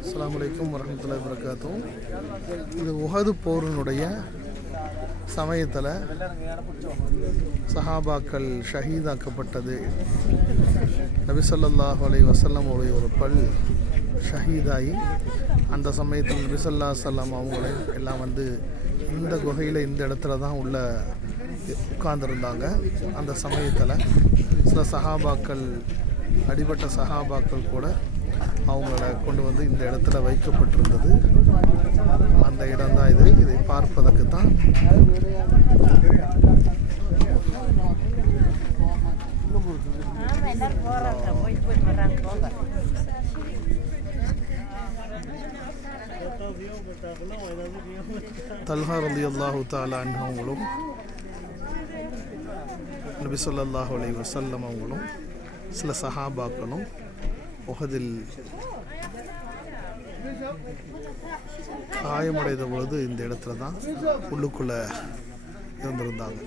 அஸ்ஸலாமு அலைக்கும் வரஹ்மத்துல்லாஹி வபரகாத்துஹு. இது உஹது போரினுடைய சமயத்தில் சஹாபாக்கள் ஷஹீதாக்கப்பட்டது. நபி ஸல்லல்லாஹு அலைஹி வஸல்லம் ஒரு பல் ஷஹீதாகி அந்த சமயத்தில் நபி ஸல்லல்லாஹு அலைஹி வஸல்லம் அவங்களே எல்லாம் வந்து இந்த குகையில் இந்த இடத்துல தான் உள்ள உட்கார்ந்துருந்தாங்க. அந்த சமயத்தில் சில சஹாபாக்கள், அடிபட்ட சஹாபாக்கள் கூட அவங்கள கொண்டு வந்து இந்த இடத்துல வைக்கப்பட்டிருந்தது. அந்த இடம் தான் இது. இதை பார்ப்பதற்கு தான் தல்ஹா ரலியல்லாஹு தஆலா அன்ஹு அவங்களும் நபி ஸல்லல்லாஹு அலைஹி வஸல்லம் அவங்களும் சில சஹாபாக்களும் உஹதில் காயமடைந்த பொழுது இந்த இடத்துல தான் உள்ளுக்குள்ளே இருந்திருந்தாங்க.